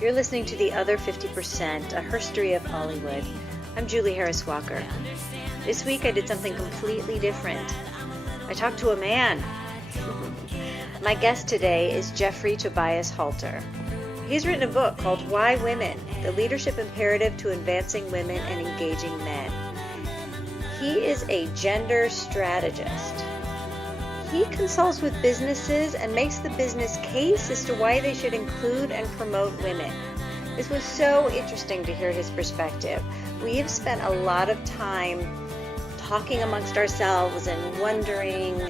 You're listening to The Other 50%, a herstory of Hollywood. I'm Julie Harris Walker. This week I did something completely different. I talked to a man. My guest today is Jeffery Tobias Halter. He's written a book called Why Women? The Leadership Imperative to Advancing Women and Engaging Men. He is a gender strategist. He consults with businesses and makes the business case as to why they should include and promote women. This was so interesting to hear his perspective. We have spent a lot of time talking amongst ourselves and wondering,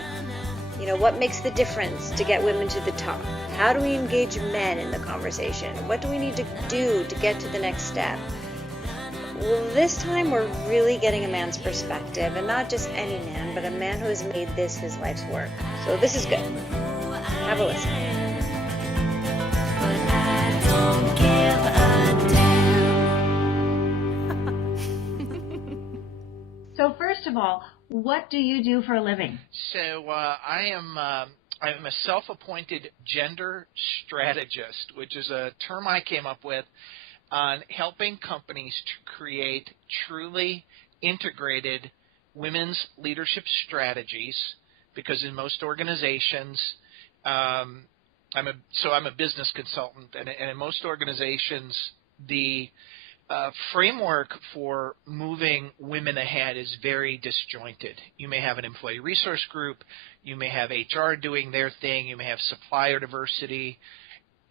what makes the difference to get women to the top? How do we engage men in the conversation? What do we need to do to get to the next step? Well, this time we're really getting a man's perspective, and not just any man, but a man who has made this his life's work. So this is good. Have a listen. So first of all, what do you do for a living? So I'm a self-appointed gender strategist, which is a term I came up with on helping companies to create truly integrated women's leadership strategies, because in most organizations, I'm a business consultant, and in most organizations, the framework for moving women ahead is very disjointed. You may have an employee resource group, you may have HR doing their thing, you may have supplier diversity.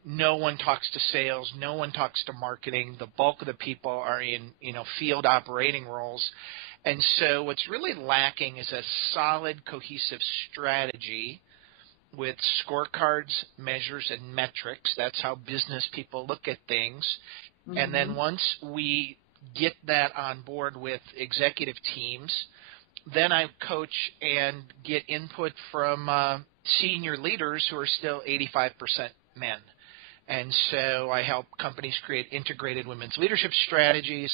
No one talks to sales, no one talks to marketing. The bulk of the people are in, field operating roles. And so what's really lacking is a solid, cohesive strategy with scorecards, measures, and metrics. That's how business people look at things. Mm-hmm. And then once we get that on board with executive teams, then I coach and get input from senior leaders who are still 85% men. And so I help companies create integrated women's leadership strategies,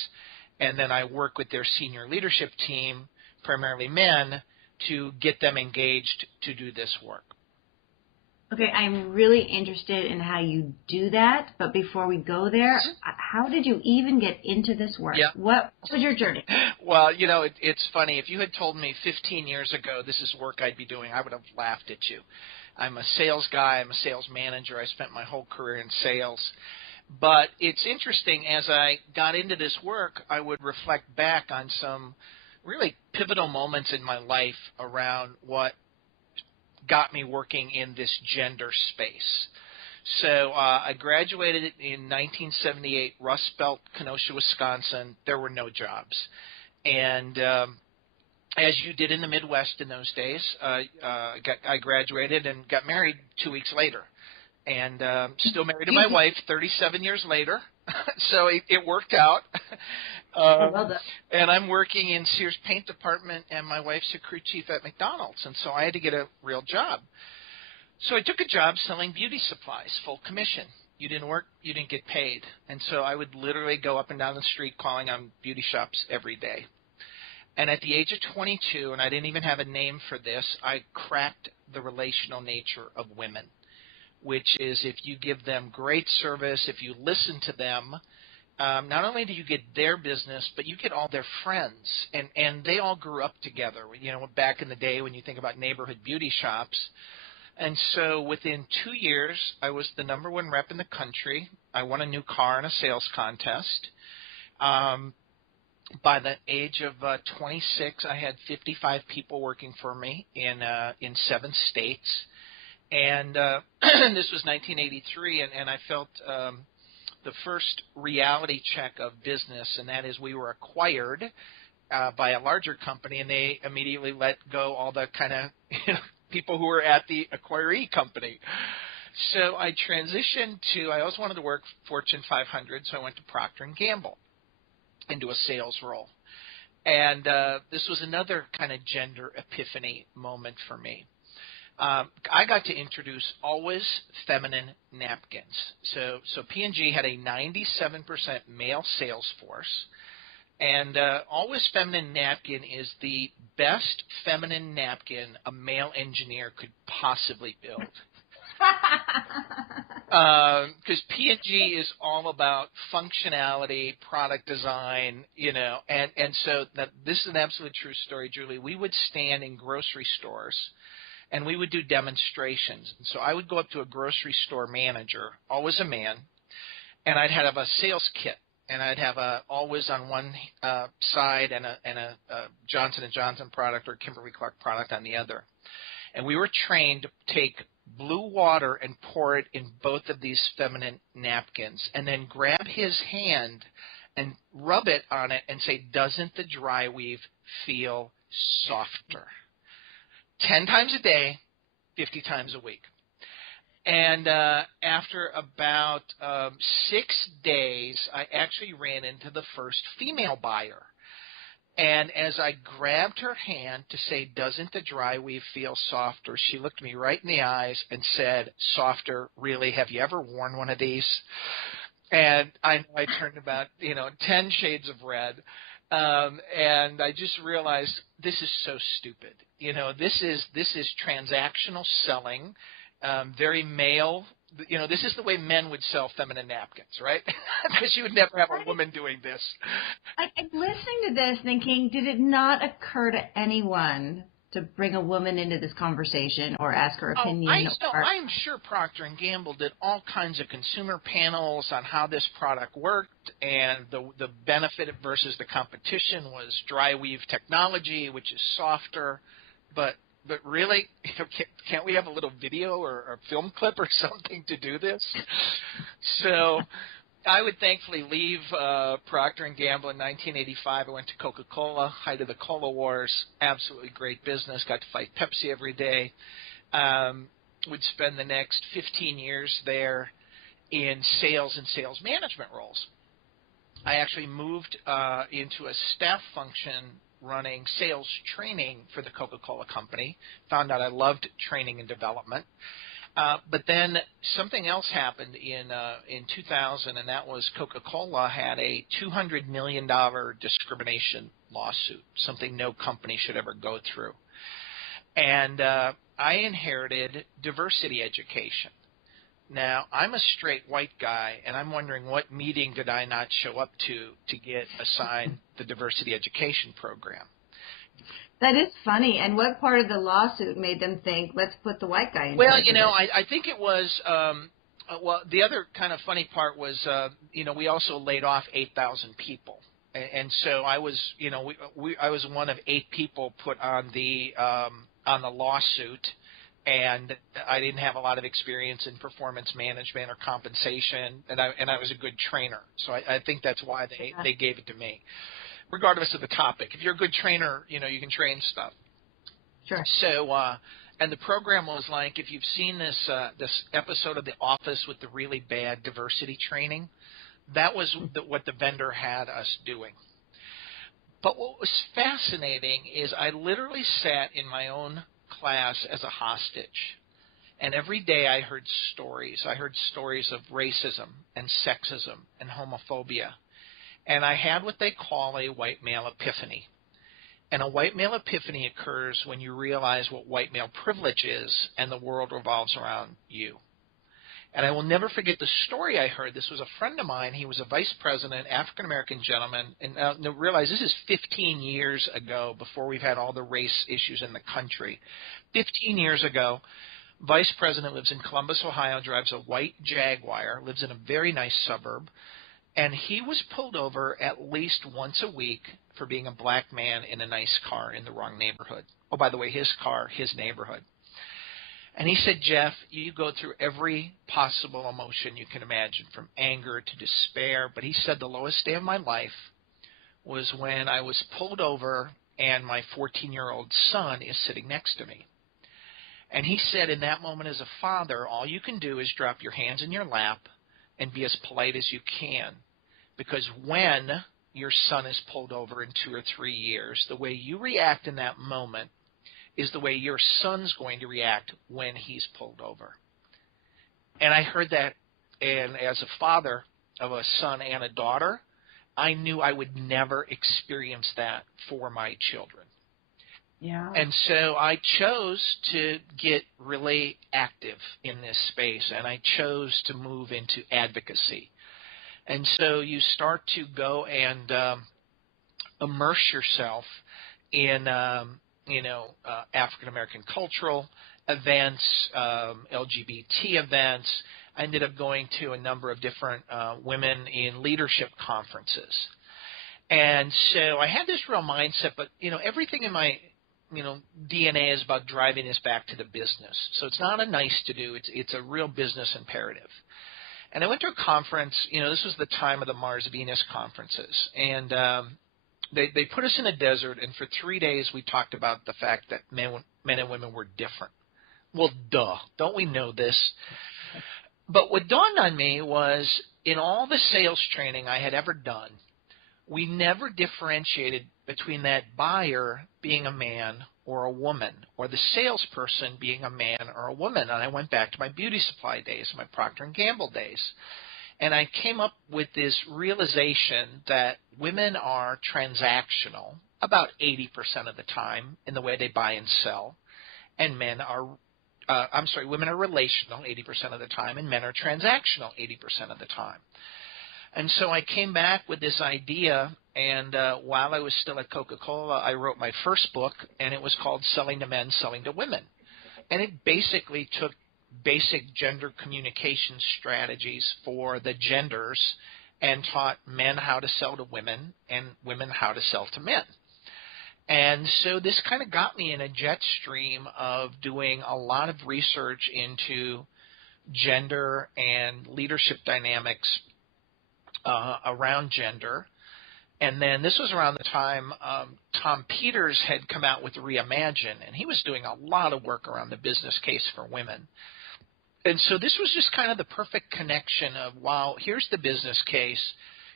and then I work with their senior leadership team, primarily men, to get them engaged to do this work. Okay, I'm really interested in how you do that, but before we go there, how did you even get into this work? Yeah. What was your journey? Well, it's funny. If you had told me 15 years ago this is work I'd be doing, I would have laughed at you. I'm a sales guy. I'm a sales manager. I spent my whole career in sales. But it's interesting, as I got into this work, I would reflect back on some really pivotal moments in my life around what got me working in this gender space. So I graduated in 1978, Rust Belt, Kenosha, Wisconsin. There were no jobs. And as you did in the Midwest in those days, I graduated and got married 2 weeks later. And still married to my wife 37 years later. So it worked out. Well done. And I'm working in Sears paint department, and my wife's a crew chief at McDonald's. And so I had to get a real job. So I took a job selling beauty supplies, full commission. You didn't work, you didn't get paid. And so I would literally go up and down the street calling on beauty shops every day. And at the age of 22, and I didn't even have a name for this, I cracked the relational nature of women, which is if you give them great service, if you listen to them, not only do you get their business, but you get all their friends. And they all grew up together, back in the day when you think about neighborhood beauty shops. And so within 2 years, I was the number one rep in the country. I won a new car in a sales contest. By the age of 26, I had 55 people working for me in 7 states. And this was 1983, and I felt the first reality check of business, and that is we were acquired by a larger company, and they immediately let go all the kind of people who were at the acquiree company. So I transitioned I always wanted to work Fortune 500, so I went to Procter & Gamble into a sales role. And this was another kind of gender epiphany moment for me. I got to introduce always feminine napkins. So P&G had a 97% male sales force, and always feminine napkin is the best feminine napkin a male engineer could possibly build. Because P&G is all about functionality, product design, and so this is an absolute true story, Julie. We would stand in grocery stores and we would do demonstrations. And so I would go up to a grocery store manager, always a man, and I'd have a sales kit, and I'd have always on one side and a Johnson & Johnson product or Kimberly-Clark product on the other. And we were trained to take blue water and pour it in both of these feminine napkins and then grab his hand and rub it on it and say, doesn't the dry weave feel softer? 10 times a day, 50 times a week. And after about 6 days, I actually ran into the first female buyer. And as I grabbed her hand to say, doesn't the dry weave feel softer, she looked me right in the eyes and said, softer, really? Have you ever worn one of these? And I turned about, 10 shades of red. And I just realized this is so stupid. This is transactional selling, very male. This is the way men would sell feminine napkins, right? Because you would never have a woman doing this. I'm listening to this thinking, did it not occur to anyone to bring a woman into this conversation or ask her opinion? I'm sure Procter & Gamble did all kinds of consumer panels on how this product worked, and the benefit versus the competition was dry weave technology, which is softer, but really, can't we have a little video or a film clip or something to do this? So I would thankfully leave Procter & Gamble in 1985. I went to Coca-Cola, height of the Cola Wars, absolutely great business, got to fight Pepsi every day. Would spend the next 15 years there in sales and sales management roles. I actually moved into a staff function running sales training for the Coca-Cola company, found out I loved training and development. But then something else happened in 2000, and that was Coca-Cola had a $200 million discrimination lawsuit, something no company should ever go through. And I inherited diversity education. Now, I'm a straight white guy, and I'm wondering what meeting did I not show up to get assigned the diversity education program. That is funny. And what part of the lawsuit made them think, let's put the white guy in Well, charge of it? I think it was the other kind of funny part was, we also laid off 8,000 people. And so I was, I was one of 8 people put on the lawsuit. And I didn't have a lot of experience in performance management or compensation, and I was a good trainer. So I think that's why they gave it to me, regardless of the topic. If you're a good trainer, you can train stuff. Sure. So and the program was like, if you've seen this episode of The Office with the really bad diversity training, that was what the vendor had us doing. But what was fascinating is I literally sat in my own class as a hostage, and every day I heard stories. I heard stories of racism and sexism and homophobia, and I had what they call a white male epiphany. And a white male epiphany occurs when you realize what white male privilege is and the world revolves around you. And I will never forget the story I heard. This was a friend of mine. He was a vice president, African-American gentleman. And realize this is 15 years ago, before we've had all the race issues in the country. 15 years ago, vice president lives in Columbus, Ohio, drives a white Jaguar, lives in a very nice suburb. And he was pulled over at least once a week for being a black man in a nice car in the wrong neighborhood. Oh, by the way, his car, his neighborhood. And he said, Jeff, you go through every possible emotion you can imagine, from anger to despair. But he said the lowest day of my life was when I was pulled over and my 14-year-old son is sitting next to me. And he said, in that moment as a father, all you can do is drop your hands in your lap and be as polite as you can. Because when your son is pulled over in 2 or 3 years, the way you react in that moment is the way your son's going to react when he's pulled over. And I heard that, and as a father of a son and a daughter, I knew I would never experience that for my children. Yeah. And so I chose to get really active in this space, and I chose to move into advocacy. And so you start to go and immerse yourself in, African American cultural events, LGBT events. I ended up going to a number of different women in leadership conferences. And so I had this real mindset, but, everything in my, DNA is about driving this back to the business. So it's not a nice to do. It's a real business imperative. And I went to a conference, this was the time of the Mars Venus conferences. And they put us in a desert, and for 3 days we talked about the fact that men and women were different. Well, duh. Don't we know this? But what dawned on me was, in all the sales training I had ever done, we never differentiated between that buyer being a man or a woman, or the salesperson being a man or a woman. And I went back to my beauty supply days, my Procter & Gamble days. And I came up with this realization that women are transactional about 80% of the time in the way they buy and sell, and women are relational 80% of the time, and men are transactional 80% of the time. And so I came back with this idea, and while I was still at Coca-Cola, I wrote my first book, and it was called Selling to Men, Selling to Women. And it basically took basic gender communication strategies for the genders and taught men how to sell to women and women how to sell to men. And so this kind of got me in a jet stream of doing a lot of research into gender and leadership dynamics around gender. And then this was around the time Tom Peters had come out with Reimagine, and he was doing a lot of work around the business case for women. And so this was just kind of the perfect connection of, wow, here's the business case.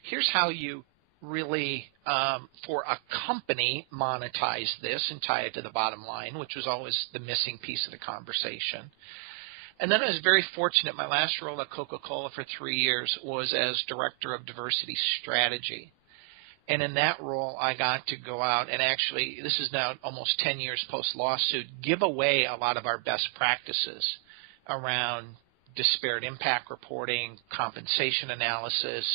Here's how you really, for a company, monetize this and tie it to the bottom line, which was always the missing piece of the conversation. And then I was very fortunate. My last role at Coca-Cola for 3 years was as Director of Diversity Strategy. And in that role, I got to go out and actually, this is now almost 10 years post-lawsuit, give away a lot of our best practices around disparate impact reporting, compensation analysis,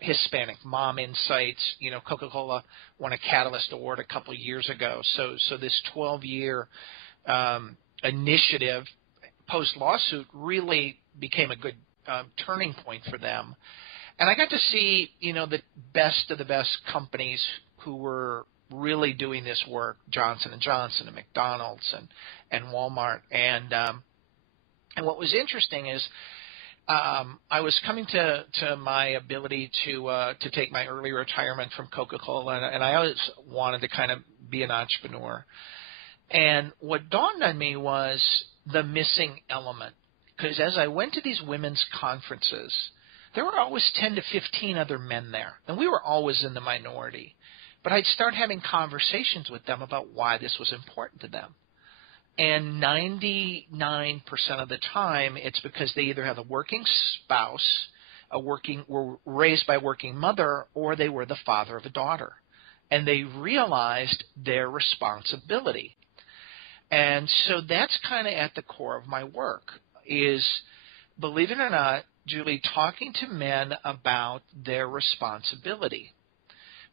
Hispanic mom insights. Coca-Cola won a Catalyst Award a couple of years ago. So this 12-year initiative post-lawsuit really became a good turning point for them. And I got to see, the best of the best companies who were really doing this work, Johnson & Johnson and McDonald's and Walmart. And what was interesting is I was coming to my ability to take my early retirement from Coca-Cola, and I always wanted to kind of be an entrepreneur. And what dawned on me was the missing element, because as I went to these women's conferences, there were always 10 to 15 other men there, and we were always in the minority. But I'd start having conversations with them about why this was important to them. And 99% of the time, it's because they either have a working spouse, were raised by a working mother, or they were the father of a daughter. And they realized their responsibility. And so that's kind of at the core of my work is, believe it or not, Julie, talking to men about their responsibility.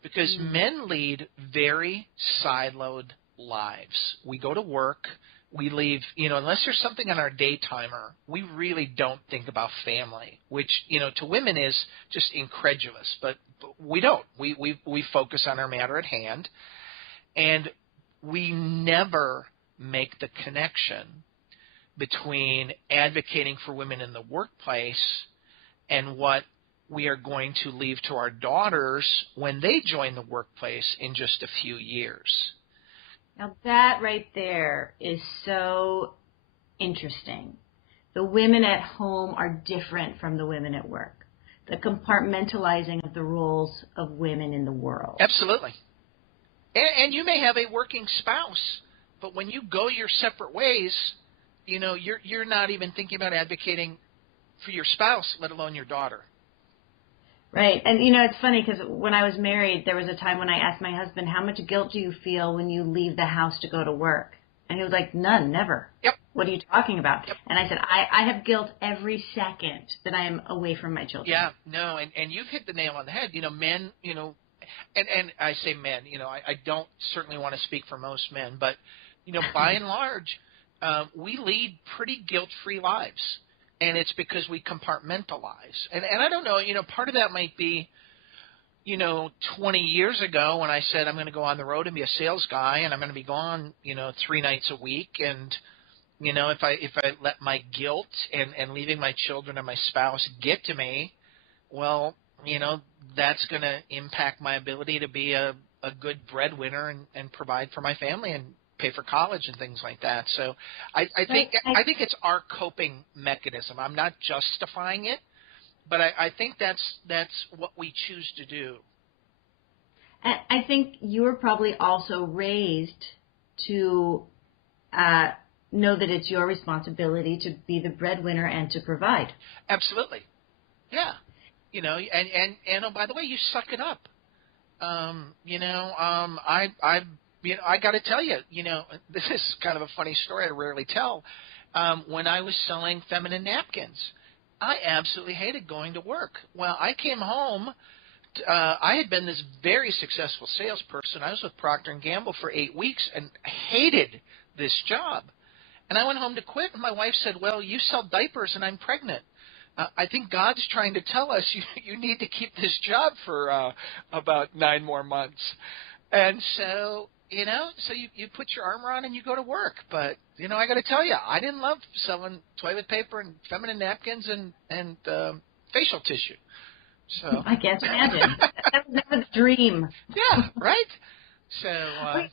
Because men lead very siloed lives. We go to work, we leave, unless there's something on our day timer, we really don't think about family, which, to women is just incredulous. But we don't. We focus on our matter at hand, and we never make the connection between advocating for women in the workplace and what we are going to leave to our daughters when they join the workplace in just a few years. Now that right there is so interesting. The women at home are different from the women at work. The compartmentalizing of the roles of women in the world. Absolutely. And you may have a working spouse, but when you go your separate ways, you're not even thinking about advocating for your spouse, let alone your daughter. Right. And, it's funny because when I was married, there was a time when I asked my husband, how much guilt do you feel when you leave the house to go to work? And he was like, none, never. Yep. What are you talking about? Yep. And I said, I have guilt every second that I am away from my children. Yeah, no, and you've hit the nail on the head. Men, and I say men, I don't certainly want to speak for most men, but, by and large, we lead pretty guilt-free lives. And it's because we compartmentalize. And I don't know, part of that might be, 20 years ago when I said I'm going to go on the road and be a sales guy and I'm going to be gone, 3 nights a week. And, if I let my guilt and leaving my children and my spouse get to me, well, that's going to impact my ability to be a good breadwinner and provide for my family and pay for college and things like that. So I think it's our coping mechanism. I'm not justifying it, but I think that's what we choose to do. I think you were probably also raised to know that it's your responsibility to be the breadwinner and to provide. Absolutely. Yeah. And oh, by the way, you suck it up. I got to tell you, this is kind of a funny story I rarely tell. When I was selling feminine napkins, I absolutely hated going to work. Well, I came home. I had been this very successful salesperson. I was with Procter & Gamble for 8 weeks and hated this job. And I went home to quit, and my wife said, well, you sell diapers, and I'm pregnant. I think God's trying to tell us you need to keep this job for about 9 more months. And so, so you put your armor on and you go to work. But, I got to tell you, I didn't love selling toilet paper and feminine napkins and facial tissue. So I can't imagine. That was never the dream. Yeah, right? So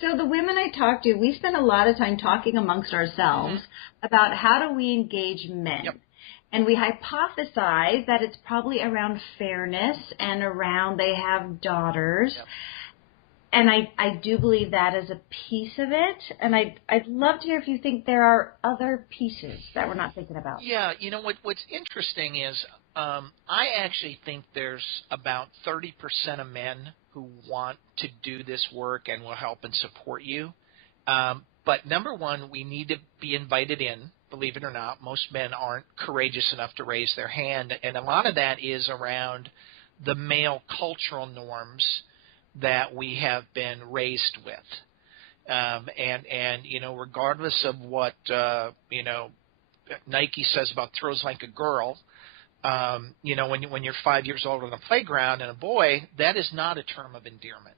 So the women I talk to, we spend a lot of time talking amongst ourselves about how do we engage men. Yep. And we hypothesize that it's probably around fairness and around they have daughters. Yep. And I do believe that is a piece of it. And I'd love to hear if you think there are other pieces that we're not thinking about. Yeah, what's interesting is I actually think there's about 30% of men who want to do this work and will help and support you. But number one, we need to be invited in. Believe it or not, most men aren't courageous enough to raise their hand. And a lot of that is around the male cultural norms that we have been raised with. And regardless of what, Nike says about throws like a girl, when you're 5 years old on the playground and a boy, that is not a term of endearment.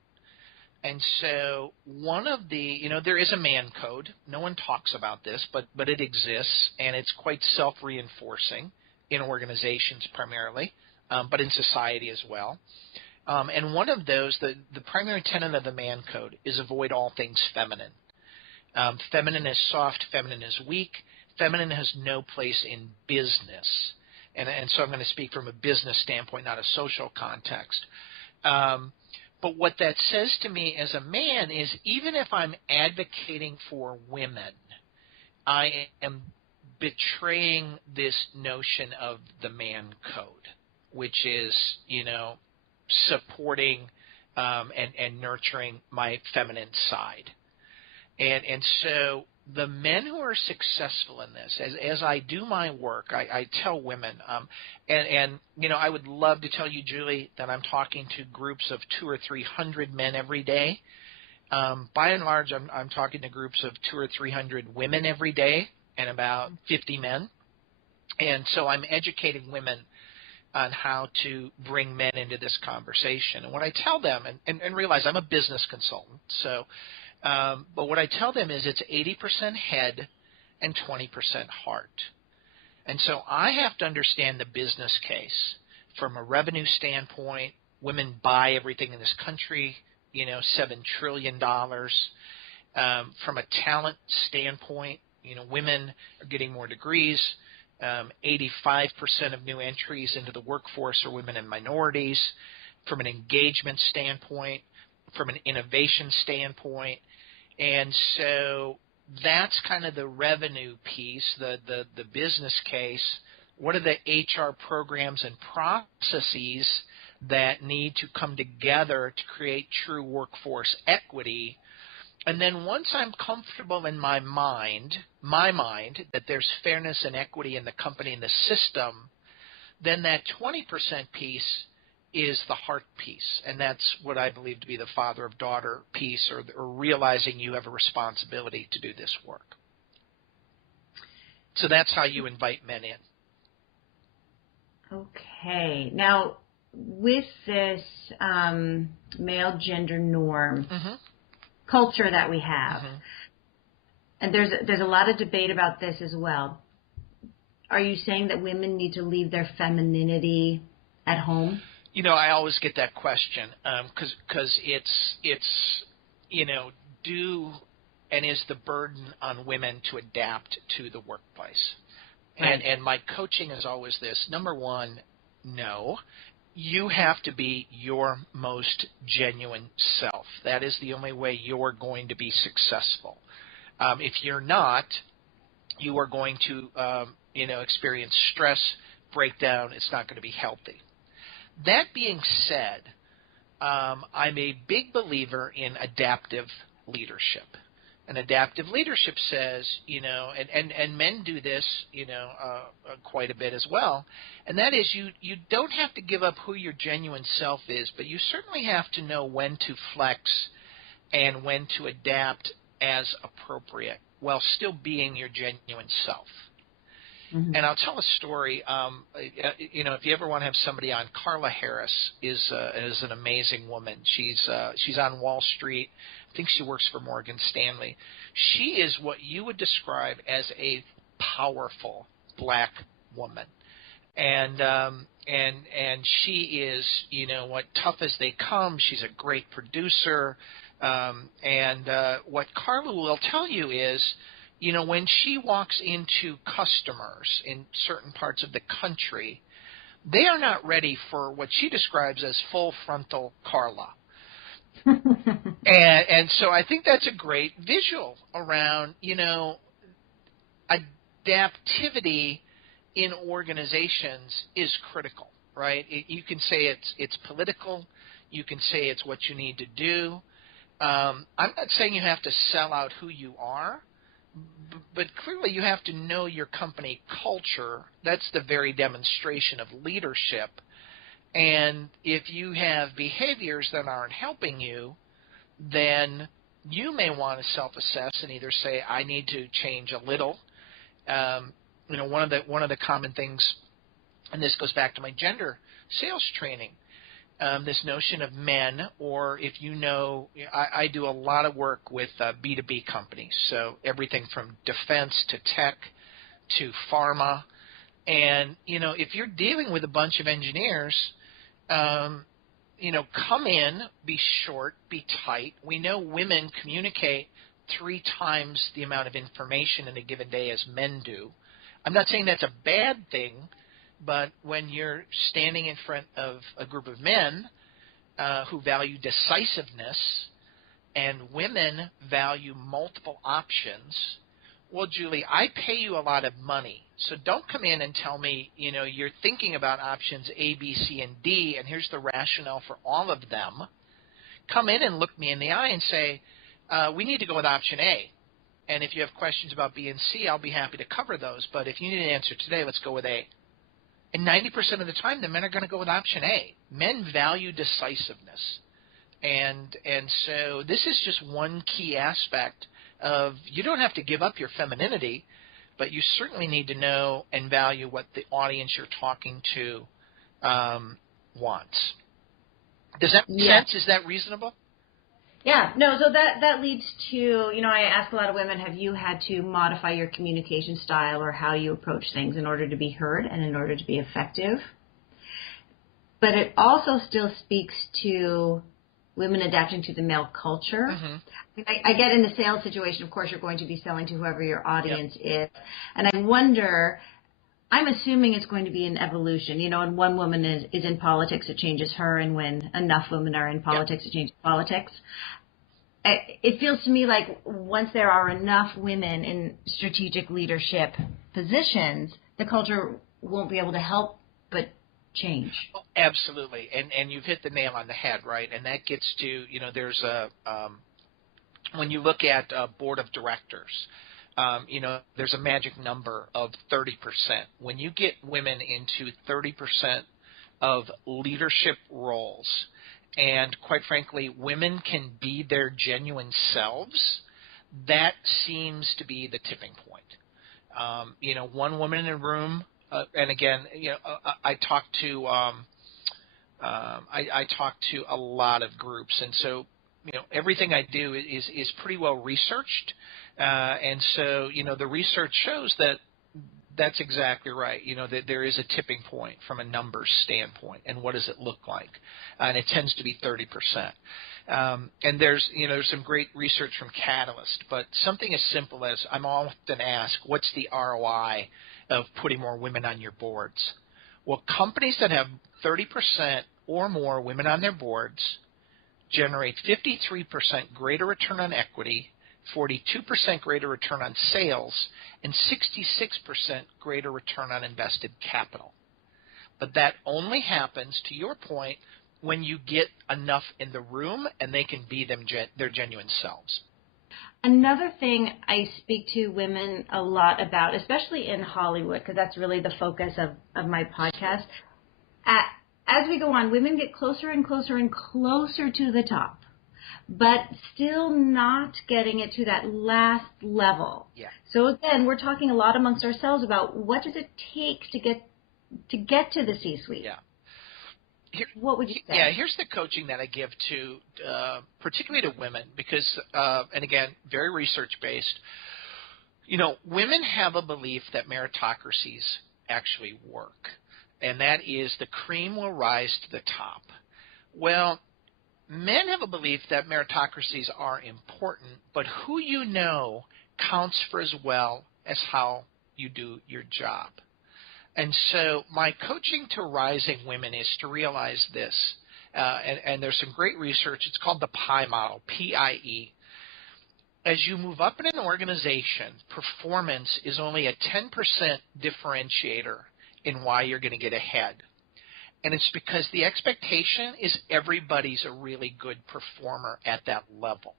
And so one of the, there is a man code. No one talks about this, but it exists, and it's quite self-reinforcing in organizations primarily, but in society as well. And one of those, the primary tenet of the man code is avoid all things feminine. Feminine is soft, feminine is weak, feminine has no place in business. And so I'm going to speak from a business standpoint, not a social context. But what that says to me as a man is even if I'm advocating for women, I am betraying this notion of the man code, which is, supporting and nurturing my feminine side. And so the men who are successful in this, as I do my work, I tell women, and I would love to tell you, Julie, that I'm talking to groups of 200 or 300 men every day. By and large, I'm talking to groups of 200 or 300 women every day and about 50 men. And so I'm educating women on how to bring men into this conversation. And what I tell them, and realize I'm a business consultant, so but what I tell them is it's 80% head and 20% heart. And so I have to understand the business case from a revenue standpoint. Women buy everything in this country, $7 trillion. From a talent standpoint, women are getting more degrees. 85% of new entries into the workforce are women and minorities. From an engagement standpoint, from an innovation standpoint. And so that's kind of the revenue piece, the business case. What are the HR programs and processes that need to come together to create true workforce equity? And then once I'm comfortable in my mind, that there's fairness and equity in the company and the system, then that 20% piece is the heart piece. And that's what I believe to be the father of daughter piece, or realizing you have a responsibility to do this work. So that's how you invite men in. Okay. Now, with this male gender norm culture that we have, and there's a lot of debate about this as well, are you saying that women need to leave their femininity at home? You know, I always get that question because it's and is the burden on women to adapt to the workplace. Right. And my coaching is always this. Number one, no. You have to be your most genuine self. That is the only way you're going to be successful. If you're not, you are going to experience stress, breakdown. It's not going to be healthy. That being said, I'm a big believer in adaptive leadership. And adaptive leadership says, and men do this, quite a bit as well. And that is you don't have to give up who your genuine self is, but you certainly have to know when to flex and when to adapt as appropriate while still being your genuine self. Mm-hmm. And I'll tell a story. If you ever want to have somebody on, Carla Harris is an amazing woman. She's on Wall Street. I think she works for Morgan Stanley. She is what you would describe as a powerful black woman, and she is tough as they come. She's a great producer, and what Carla will tell you is, when she walks into customers in certain parts of the country, they are not ready for what she describes as full frontal Carla. and so I think that's a great visual around, adaptivity in organizations is critical, right? You can say it's political. You can say it's what you need to do. I'm not saying you have to sell out who you are, but clearly you have to know your company culture. That's the very demonstration of leadership. And if you have behaviors that aren't helping you, then you may want to self-assess and either say, I need to change a little. One of the common things, and this goes back to my gender sales training, this notion of men, or if I do a lot of work with B2B companies, so everything from defense to tech to pharma. And, if you're dealing with a bunch of engineers, come in, be short, be tight. We know women communicate 3 times the amount of information in a given day as men do. I'm not saying that's a bad thing, but when you're standing in front of a group of men who value decisiveness and women value multiple options, well, Julie, I pay you a lot of money, so don't come in and tell me, you're thinking about options A, B, C, and D, and here's the rationale for all of them. Come in and look me in the eye and say, we need to go with option A. And if you have questions about B and C, I'll be happy to cover those. But if you need an answer today, let's go with A. And 90% of the time, the men are going to go with option A. Men value decisiveness. And so this is just one key aspect of, you don't have to give up your femininity, but you certainly need to know and value what the audience you're talking to wants. Does that make sense? Is that reasonable? Yeah. No, so that leads to, I ask a lot of women, have you had to modify your communication style or how you approach things in order to be heard and in order to be effective? But it also still speaks to women adapting to the male culture. Mm-hmm. I get in the sales situation, of course, you're going to be selling to whoever your audience is. And I wonder, I'm assuming it's going to be an evolution. And one woman is in politics, it changes her. And when enough women are in politics, it changes politics. It feels to me like once there are enough women in strategic leadership positions, the culture won't be able to help but change. Oh, absolutely, and you've hit the nail on the head, right? And that gets to, there's a when you look at a board of directors, there's a magic number of 30%. When you get women into 30% of leadership roles, and quite frankly, women can be their genuine selves, that seems to be the tipping point. One woman in a room, and again, I talk to I talk to a lot of groups, and so everything I do is pretty well researched, and so the research shows that that's exactly right. That there is a tipping point from a numbers standpoint, and what does it look like? And it tends to be 30%. And there's some great research from Catalyst, but something as simple as I'm often asked, what's the ROI of putting more women on your boards? Well, companies that have 30% or more women on their boards generate 53% greater return on equity, 42% greater return on sales, and 66% greater return on invested capital. But that only happens, to your point, when you get enough in the room and they can be their genuine selves. Another thing I speak to women a lot about, especially in Hollywood, because that's really the focus of my podcast, as we go on, women get closer and closer and closer to the top, but still not getting it to that last level. Yeah. So again, we're talking a lot amongst ourselves about what does it take to get to the C-suite. Yeah. What would you say? Yeah, here's the coaching that I give to, particularly to women, because, and again, very research-based. Women have a belief that meritocracies actually work, and that is the cream will rise to the top. Well, men have a belief that meritocracies are important, but who you know counts for as well as how you do your job. And so my coaching to rising women is to realize this, and there's some great research. It's called the PIE model, P-I-E. As you move up in an organization, performance is only a 10% differentiator in why you're going to get ahead. And it's because the expectation is everybody's a really good performer at that level.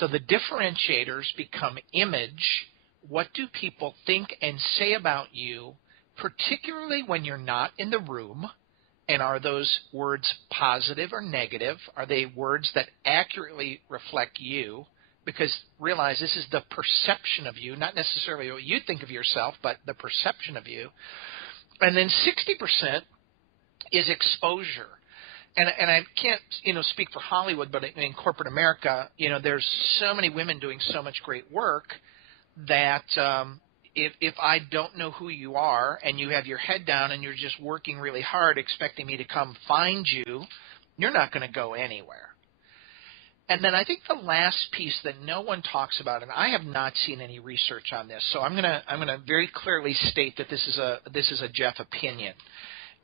So the differentiators become image. What do people think and say about you, particularly when you're not in the room? And are those words positive or negative? Are they words that accurately reflect you? Because realize this is the perception of you, not necessarily what you think of yourself, but the perception of you. And then 60% is exposure. And I can't, speak for Hollywood, but in corporate America, there's so many women doing so much great work that if I don't know who you are and you have your head down and you're just working really hard expecting me to come find you, you're not going to go anywhere. And then I think the last piece that no one talks about, and I have not seen any research on this, so I'm gonna very clearly state that this is a Jeff opinion.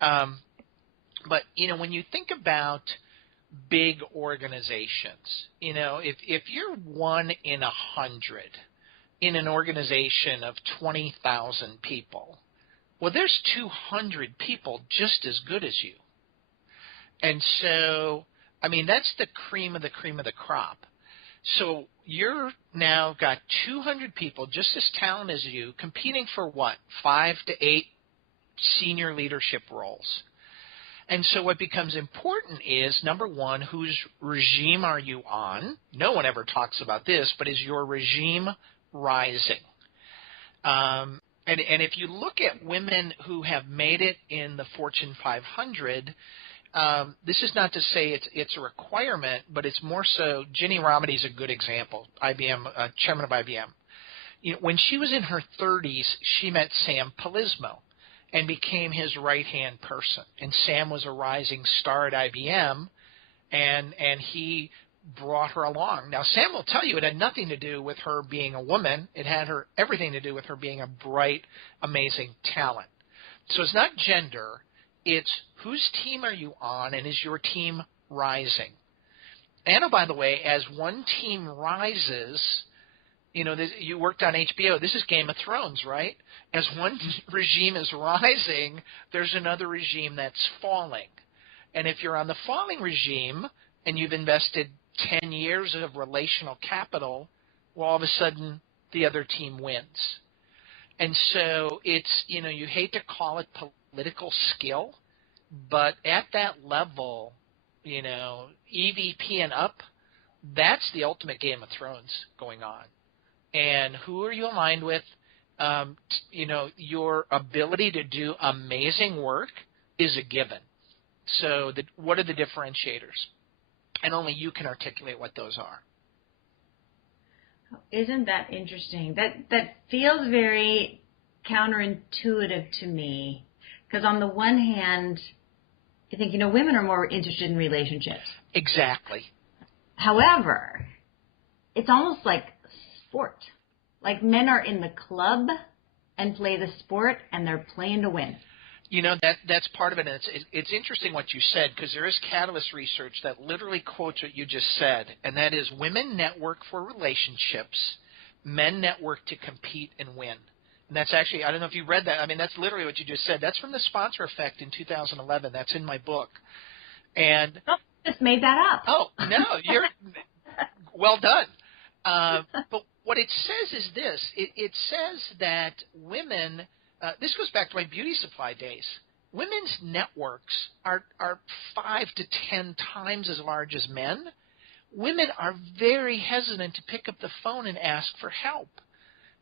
But when you think about big organizations, if you're 1 in 100 in an organization of 20,000 people, well, there's 200 people just as good as you. And so, that's the cream of the cream of the crop. So you're now got 200 people just as talented as you competing for what? 5 to 8 senior leadership roles. And so what becomes important is, number one, whose regime are you on? No one ever talks about this, but is your regime rising? And if you look at women who have made it in the Fortune 500, this is not to say it's a requirement, but it's more so. Ginny Rometty is a good example, IBM, chairman of IBM. When she was in her 30s, she met Sam Palismo and became his right-hand person. And Sam was a rising star at IBM, and he brought her along. Now, Sam will tell you it had nothing to do with her being a woman. It had everything to do with her being a bright, amazing talent. So it's not gender. It's whose team are you on, and is your team rising? And, oh, by the way, as one team rises, you worked on HBO. This is Game of Thrones, right? As one regime is rising, there's another regime that's falling. And if you're on the falling regime and you've invested 10 years of relational capital, well, all of a sudden the other team wins. And so it's, you hate to call it political skill, but at that level, EVP and up, that's the ultimate Game of Thrones going on. And who are you aligned with? Your ability to do amazing work is a given. So what are the differentiators? And only you can articulate what those are. Isn't that interesting? That feels very counterintuitive to me. Because on the one hand, I think, women are more interested in relationships. Exactly. However, it's almost like sport. Like men are in the club and play the sport, and they're playing to win. That's part of it. And it's interesting what you said, because there is Catalyst research that literally quotes what you just said, and that is women network for relationships, men network to compete and win. And that's actually, I don't know if you read that. I mean, that's literally what you just said. That's from the Sponsor Effect in 2011. That's in my book. And just made that up. Oh, no, you're well done. But what it says is this. It says that women, this goes back to my beauty supply days. Women's networks are 5 to 10 times as large as men. Women are very hesitant to pick up the phone and ask for help.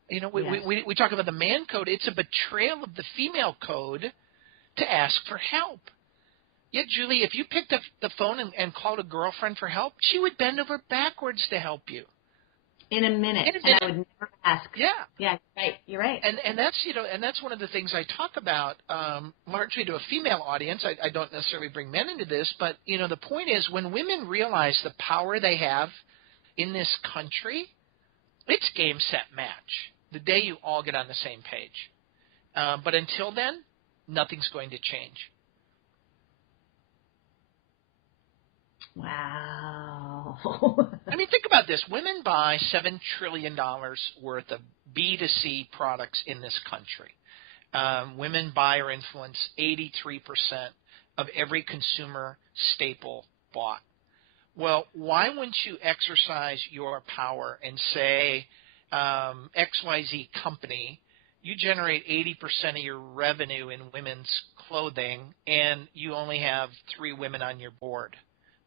We talk about the man code. It's a betrayal of the female code to ask for help. Yet, Julie, if you picked up the phone and called a girlfriend for help, she would bend over backwards to help you. In a minute. And I would never ask. Yeah. Yeah, right. You're right. And that's one of the things I talk about largely to a female audience. I don't necessarily bring men into this, but the point is when women realize the power they have in this country, it's game, set, match. The day you all get on the same page. But until then, nothing's going to change. Wow. I mean, think about this. Women buy $7 trillion worth of B2C products in this country. Women buy or influence 83% of every consumer staple bought. Well, why wouldn't you exercise your power and say, XYZ company, you generate 80% of your revenue in women's clothing, and you only have 3 women on your board?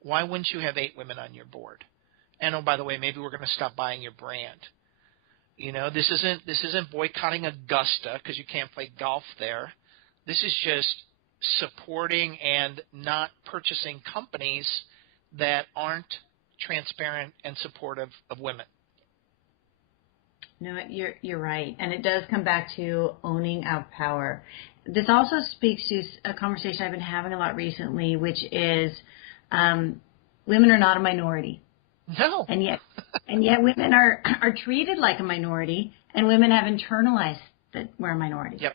Why wouldn't you have 8 women on your board? And oh, by the way, maybe we're going to stop buying your brand. This isn't boycotting Augusta because you can't play golf there. This is just supporting and not purchasing companies that aren't transparent and supportive of women. No, you're right, and it does come back to owning our power. This also speaks to a conversation I've been having a lot recently, which is women are not a minority. No. And yet women are treated like a minority, and women have internalized that we're a minority. Yep.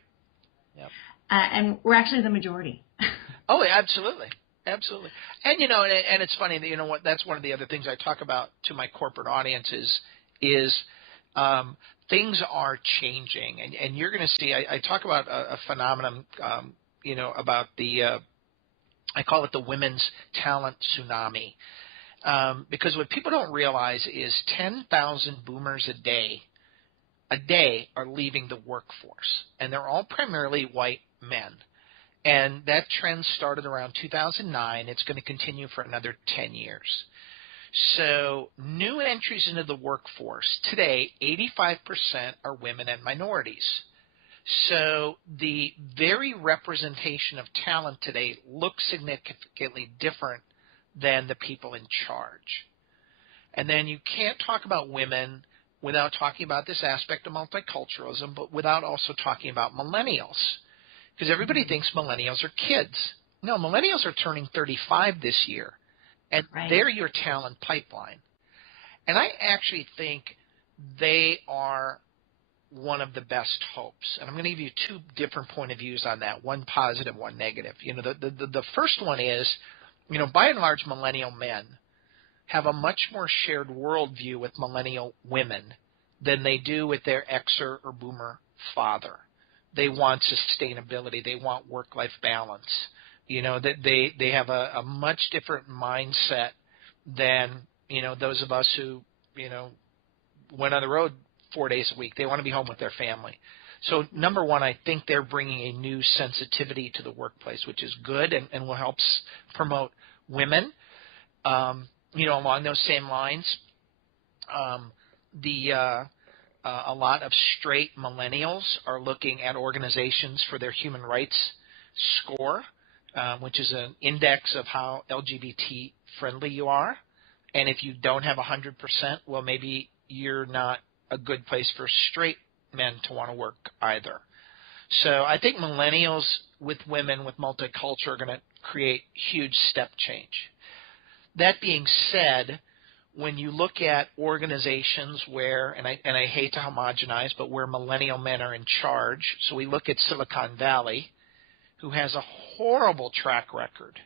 And we're actually the majority. Oh, absolutely. Absolutely. And, and it's funny that, that's one of the other things I talk about to my corporate audiences is things are changing. And you're going to see, I talk about a phenomenon, about I call it the women's talent tsunami. Because what people don't realize is 10,000 boomers a day are leaving the workforce. And they're all primarily white men. And that trend started around 2009. It's going to continue for another 10 years. So new entries into the workforce today, 85% are women and minorities. So the very representation of talent today looks significantly different than the people in charge. And then you can't talk about women without talking about this aspect of multiculturalism, but without also talking about millennials. Because everybody thinks millennials are kids. No, millennials are turning 35 this year, and they're your talent pipeline. And I actually think they are one of the best hopes. And I'm going to give you 2 different point of views on that, one positive, one negative. The first one is, by and large, millennial men have a much more shared worldview with millennial women than they do with their Xer or Boomer father. They want sustainability. They want work-life balance. That they have a much different mindset than, those of us who, went on the road 4 days a week. They want to be home with their family. So number one, I think they're bringing a new sensitivity to the workplace, which is good and will help promote women. Along those same lines, a lot of straight millennials are looking at organizations for their human rights score, which is an index of how LGBT friendly you are. And if you don't have 100%, well, maybe you're not a good place for straight men to want to work either. So I think millennials with women with multicultural are going to create huge step change. That being said, when you look at organizations where, and I hate to homogenize, but where millennial men are in charge, so we look at Silicon Valley, who has a horrible track record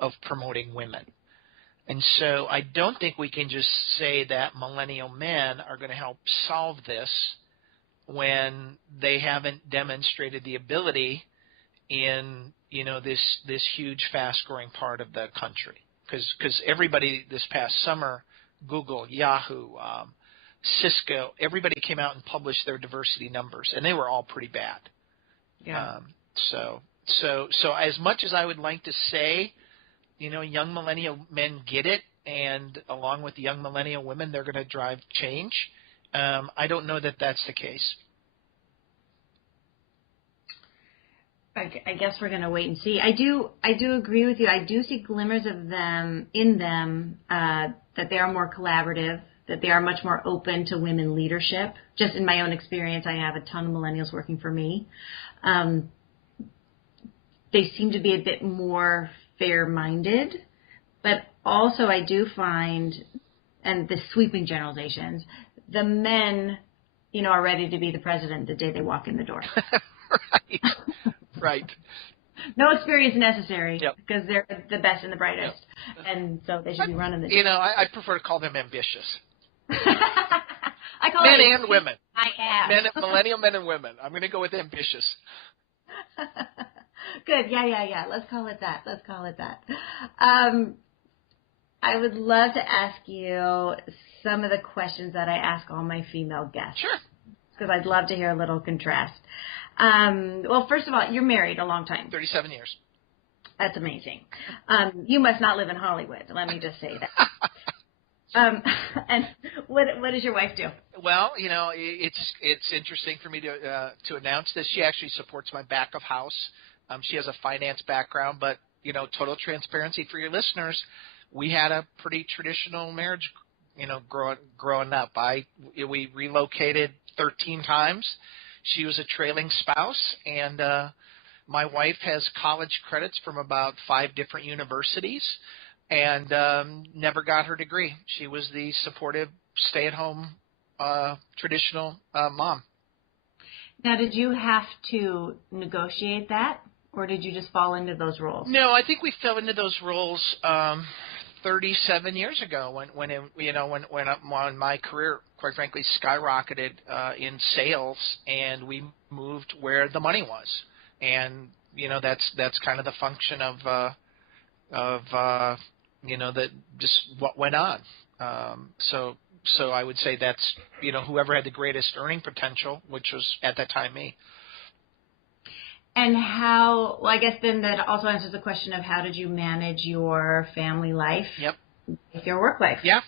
of promoting women. And so I don't think we can just say that millennial men are going to help solve this when they haven't demonstrated the ability in, this huge, fast-growing part of the country. Because everybody this past summer, Google, Yahoo, Cisco, everybody came out and published their diversity numbers, and they were all pretty bad. Yeah. So as much as I would like to say, young millennial men get it, and along with the young millennial women, they're going to drive change. I don't know that that's the case. I guess we're going to wait and see. I do agree with you. I do see glimmers of them that they are more collaborative, that they are much more open to women leadership. Just in my own experience, I have a ton of millennials working for me. They seem to be a bit more fair-minded, but also I do find, and the sweeping generalizations, the men, are ready to be the president the day they walk in the door. Right. No experience necessary, Yep. because they're the best and the brightest, Yep. and so they should be running the. I prefer to call them ambitious. I call men it and women. I am. Millennial men and women. I'm going to go with ambitious. Good. Yeah. Let's call it that. I would love to ask you some of the questions that I ask all my female guests. Sure. Because I'd love to hear a little contrast. Well, first of all, you're married a long time. 37 years. That's amazing. You must not live in Hollywood. Let me just say that. And what does your wife do? Well, it's interesting for me to announce this. She actually supports my back of house. She has a finance background, but total transparency for your listeners, we had a pretty traditional marriage. Growing up, we relocated 13 times. She was a trailing spouse, and my wife has college credits from about 5 different universities, and never got her degree. She was the supportive, stay-at-home, traditional mom. Now, did you have to negotiate that, or did you just fall into those roles? No, I think we fell into those roles 37 years ago when my career, quite frankly, skyrocketed in sales, and we moved where the money was, and that's kind of the function of that just what went on. So I would say that's whoever had the greatest earning potential, which was at that time me. And I guess then that also answers the question of how did you manage your family life? Yep. With your work life? Yeah.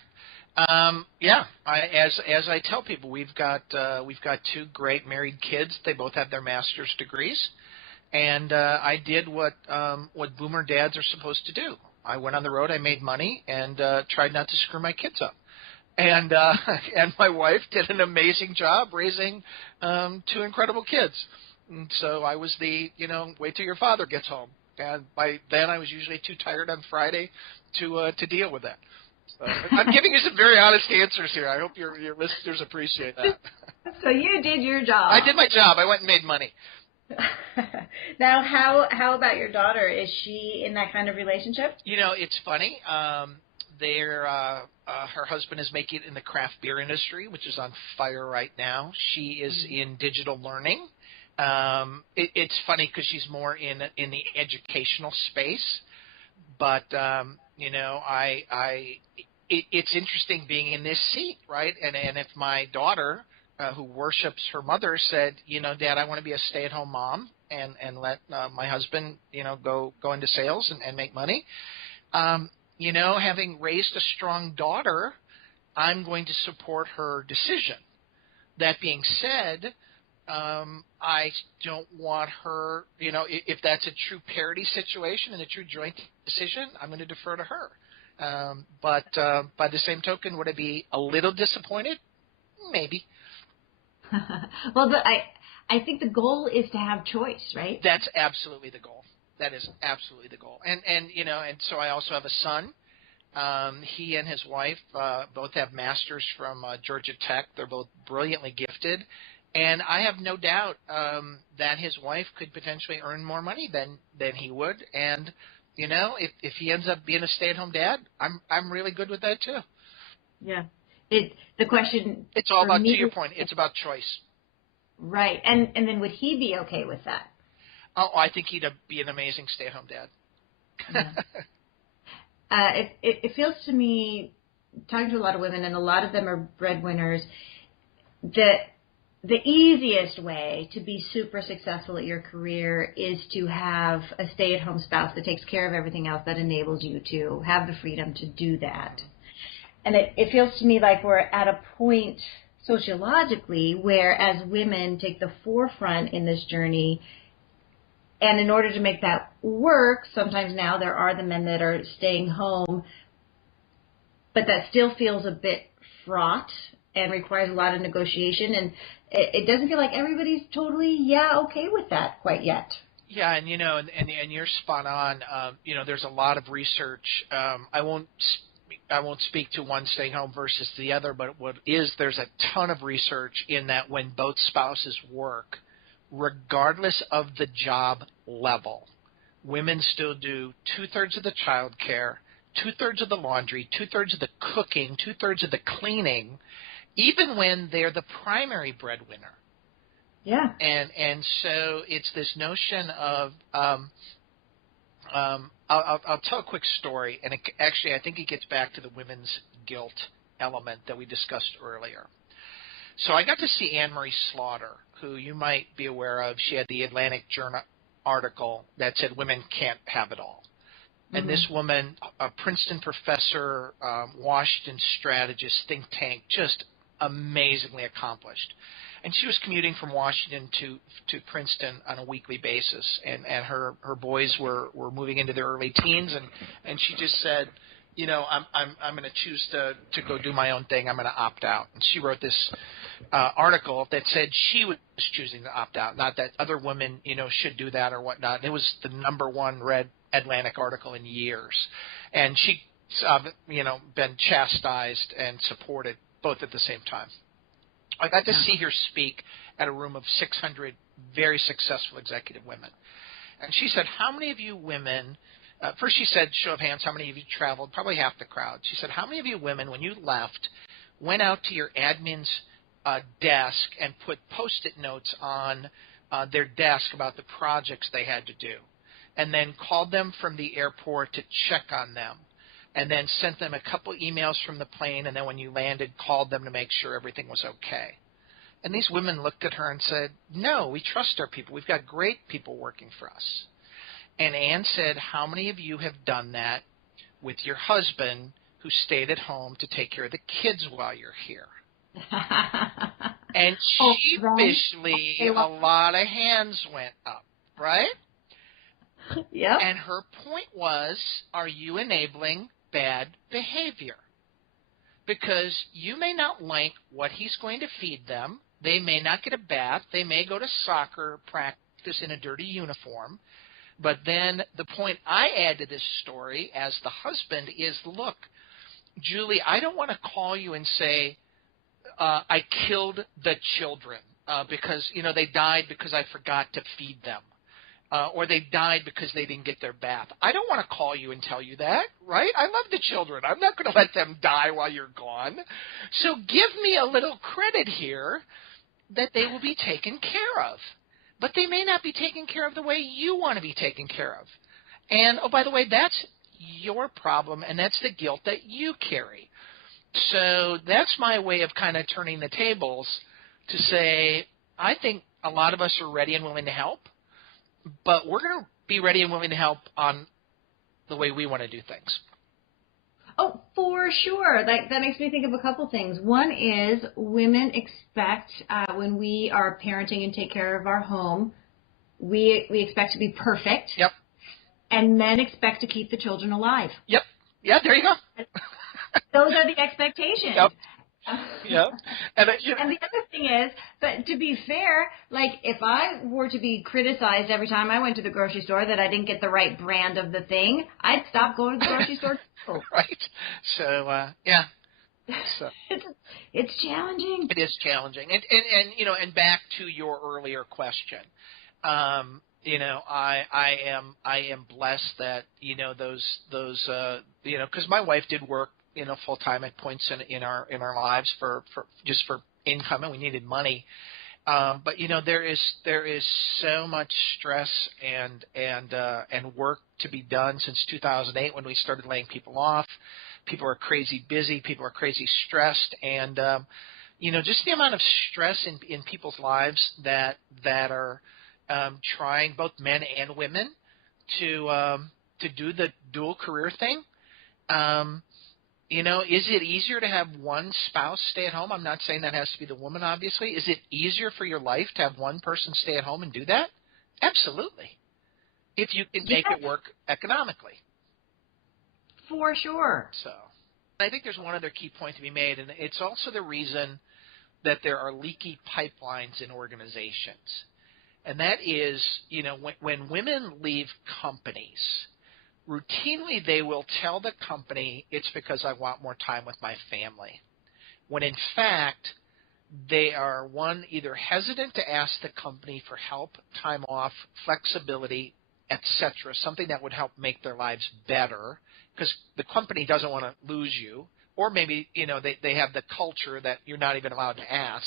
As I tell people, we've got 2 great married kids. They both have their master's degrees, and I did what boomer dads are supposed to do. I went on the road, I made money, and tried not to screw my kids up. And my wife did an amazing job raising 2 incredible kids. And so I was wait till your father gets home. And by then I was usually too tired on Friday to deal with that. So I'm giving you some very honest answers here. I hope your listeners appreciate that. So you did your job. I did my job. I went and made money. Now, how about your daughter? Is she in that kind of relationship? It's funny. her husband is making it in the craft beer industry, which is on fire right now. She is in digital learning. It's funny because she's more in the educational space, but it's interesting being in this seat, right? And if my daughter, who worships her mother, said, Dad, I want to be a stay-at-home mom and let my husband, go into sales and make money. Having raised a strong daughter, I'm going to support her decision. That being said, I don't want her, if that's a true parity situation and a true joint decision, I'm going to defer to her. But by the same token, would I be a little disappointed? Maybe. Well, I think the goal is to have choice, right? That's absolutely the goal. That is absolutely the goal. And so I also have a son. He and his wife both have masters from Georgia Tech. They're both brilliantly gifted. And I have no doubt that his wife could potentially earn more money than he would. And, if he ends up being a stay-at-home dad, I'm really good with that too. Yeah. The question. It's all about, to your point, it's about choice. Right. And then would he be okay with that? Oh, I think he'd be an amazing stay-at-home dad. Yeah. It feels to me, talking to a lot of women, and a lot of them are breadwinners, that the easiest way to be super successful at your career is to have a stay-at-home spouse that takes care of everything else, that enables you to have the freedom to do that. And it feels to me like we're at a point sociologically where, as women take the forefront in this journey, and in order to make that work, sometimes now there are the men that are staying home, but that still feels a bit fraught and requires a lot of negotiation, and it doesn't feel like everybody's totally okay with that quite yet. Yeah, and and you're spot on. There's a lot of research. I won't speak to one staying home versus the other, but there's a ton of research in that when both spouses work, regardless of the job level, women still do 2/3 of the child care, 2/3 of the laundry, 2/3 of the cooking, 2/3 of the cleaning, even when they're the primary breadwinner. Yeah. And so it's this notion of I'll tell a quick story, and actually I think it gets back to the women's guilt element that we discussed earlier. So I got to see Anne Marie Slaughter, who you might be aware of. She had the Atlantic Journal article that said women can't have it all. And this woman, a Princeton professor, Washington strategist, think tank, just amazingly accomplished. And she was commuting from Washington to Princeton on a weekly basis, and her boys were moving into their early teens, and she just said, I'm going to choose to go do my own thing. I'm going to opt out. And she wrote this article that said she was choosing to opt out, not that other women should do that or whatnot. It was the #1 read Atlantic article in years, and she been chastised and supported both at the same time. I got to see her speak at a room of 600 very successful executive women. And she said, how many of you women, first she said, show of hands, how many of you traveled? Probably half the crowd. She said, how many of you women, when you left, went out to your admin's desk and put Post-it notes on their desk about the projects they had to do, and then called them from the airport to check on them, and then sent them a couple emails from the plane, and then when you landed, called them to make sure everything was okay? And these women looked at her and said, no, we trust our people. We've got great people working for us. And Anne said, how many of you have done that with your husband who stayed at home to take care of the kids while you're here? And sheepishly, a lot of hands went up, right? Yeah. And her point was, are you enabling bad behavior? Because you may not like what he's going to feed them. They may not get a bath. They may go to soccer practice in a dirty uniform. But then the point I add to this story as the husband is, look, Julie, I don't want to call you and say, I killed the children because, they died because I forgot to feed them. or they died because they didn't get their bath. I don't want to call you and tell you that, right? I love the children. I'm not going to let them die while you're gone. So give me a little credit here that they will be taken care of. But they may not be taken care of the way you want to be taken care of. And, oh, by the way, that's your problem, and that's the guilt that you carry. So that's my way of kind of turning the tables to say, I think a lot of us are ready and willing to help, but we're going to be ready and willing to help on the way we want to do things. Oh, for sure. That makes me think of a couple things. One is women expect when we are parenting and take care of our home, we expect to be perfect. Yep. And men expect to keep the children alive. Yep. Yeah, there you go. Those are the expectations. Yep. Yeah. And the other thing is, but to be fair, like if I were to be criticized every time I went to the grocery store that I didn't get the right brand of the thing, I'd stop going to the grocery store. Right. So, yeah. So it's challenging. It is challenging. And you know, and back to your earlier question, you know, I am blessed that, you know, those you know, because my wife did work, you know, full time at points in our lives for just for income, and we needed money. But you know, there is so much stress and work to be done since 2008 when we started laying people off. People are crazy busy. People are crazy stressed, and you know, just the amount of stress in people's lives that are trying, both men and women, to do the dual career thing. You know, is it easier to have one spouse stay at home? I'm not saying that has to be the woman, obviously. Is it easier for your life to have one person stay at home and do that? Absolutely. If you can make it work economically. For sure. So I think there's one other key point to be made, and it's also the reason that there are leaky pipelines in organizations. And that is, you know, when women leave companies, routinely they will tell the company it's because I want more time with my family, when in fact they are, one, either hesitant to ask the company for help, time off, flexibility, etc., something that would help make their lives better, because the company doesn't want to lose you, or maybe, you know, they have the culture that you're not even allowed to ask.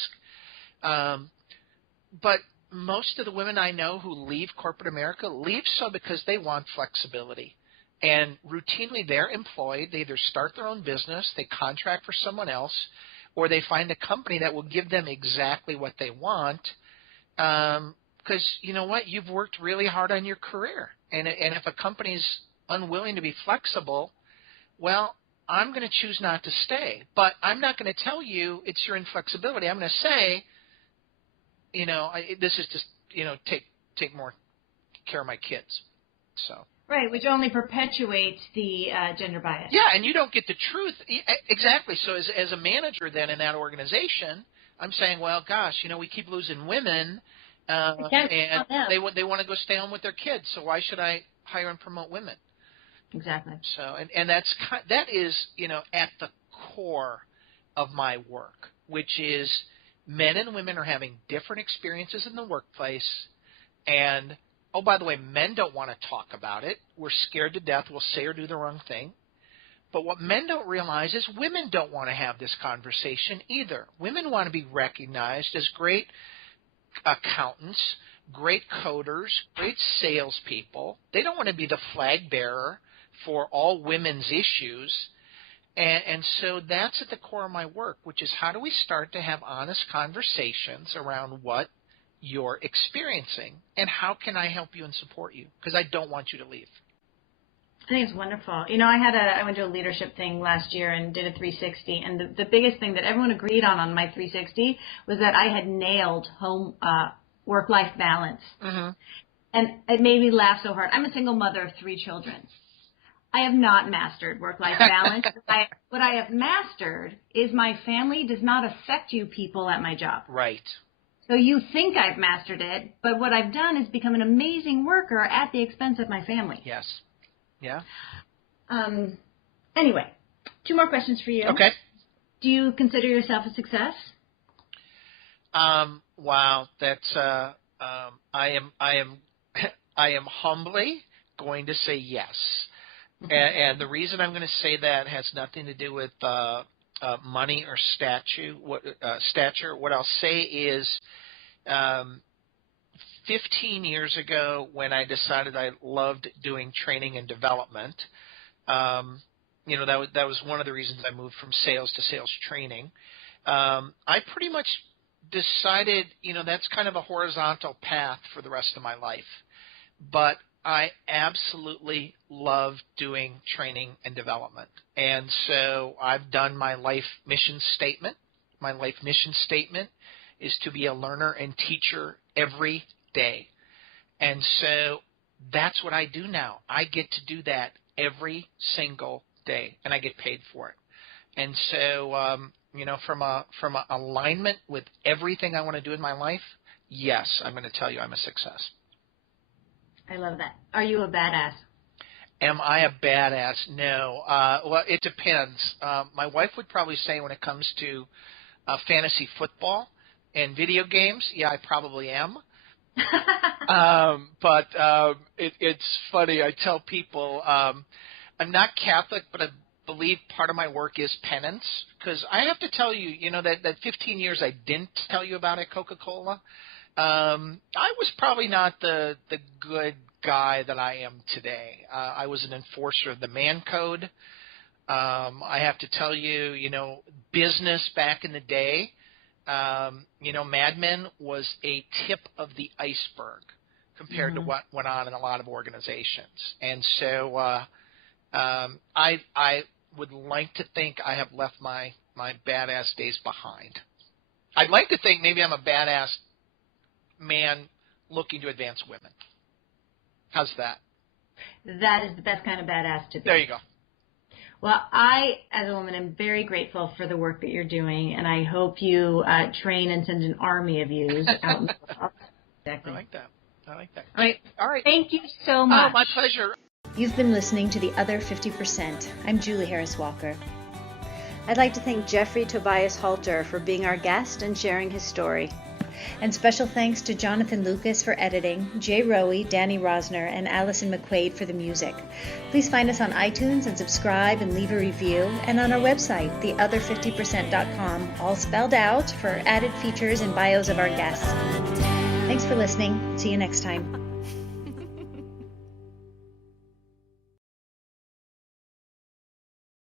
But most of the women I know who leave corporate America leave so because they want flexibility. And routinely they're employed. They either start their own business, they contract for someone else, or they find a company that will give them exactly what they want. Because you know what? You've worked really hard on your career. And if a company's unwilling to be flexible, well, I'm going to choose not to stay. But I'm not going to tell you it's your inflexibility. I'm going to say, you know, this is just, you know, take more care of my kids. So. Right, which only perpetuates the gender bias. Yeah, and you don't get the truth. Exactly. So as a manager then in that organization, I'm saying, well, gosh, you know, we keep losing women, and they want to go stay home with their kids. So why should I hire and promote women? Exactly. So and that is, you know, at the core of my work, which is men and women are having different experiences in the workplace, and oh, by the way, men don't want to talk about it. We're scared to death. We'll say or do the wrong thing. But what men don't realize is women don't want to have this conversation either. Women want to be recognized as great accountants, great coders, great salespeople. They don't want to be the flag bearer for all women's issues. And so that's at the core of my work, which is how do we start to have honest conversations around what you're experiencing, and how can I help you and support you? Because I don't want you to leave. I think it's wonderful. You know, I went to a leadership thing last year and did a 360, and the biggest thing that everyone agreed on my 360 was that I had nailed home work-life balance. Mm-hmm. And it made me laugh so hard. I'm a single mother of 3 children. I have not mastered work-life balance. What I have mastered is my family does not affect you people at my job. Right. So you think I've mastered it, but what I've done is become an amazing worker at the expense of my family. Yes. Yeah. Anyway, 2 more questions for you. Okay. Do you consider yourself a success? Wow, that's I am I am humbly going to say yes. And the reason I'm going to say that has nothing to do with money or stature. What I'll say is 15 years ago, when I decided I loved doing training and development, that was one of the reasons I moved from sales to sales training. I pretty much decided, that's kind of a horizontal path for the rest of my life. But I absolutely love doing training and development. And so I've done my life mission statement. My life mission statement is to be a learner and teacher every day. And so that's what I do now. I get to do that every single day, and I get paid for it. And so, from a alignment with everything I want to do in my life, yes, I'm going to tell you I'm a success. I love that. Are you a badass? Am I a badass? No. Well, it depends. My wife would probably say when it comes to fantasy football and video games, yeah, I probably am. But it's funny. I tell people I'm not Catholic, but I believe part of my work is penance. Because I have to tell you, that 15 years I didn't tell you about at Coca-Cola, I was probably not the good guy that I am today. I was an enforcer of the man code. I have to tell you, business back in the day, Mad Men was a tip of the iceberg compared to what went on in a lot of organizations. And so I would like to think I have left my badass days behind. I'd like to think maybe I'm a badass man looking to advance women. How's that? That is the best kind of badass to be. There you go. Well, I, as a woman, am very grateful for the work that you're doing, and I hope you train and send an army of yous out in the world. Exactly. I like that. All right. Thank you so much. Oh, my pleasure. You've been listening to The Other 50%. I'm Julie Harris Walker. I'd like to thank Jeffery Tobias Halter for being our guest and sharing his story. And special thanks to Jonathan Lucas for editing, Jay Rowe, Danny Rosner, and Allison McQuaid for the music. Please find us on iTunes and subscribe and leave a review, and on our website, theother50%.com, all spelled out, for added features and bios of our guests. Thanks for listening. See you next time.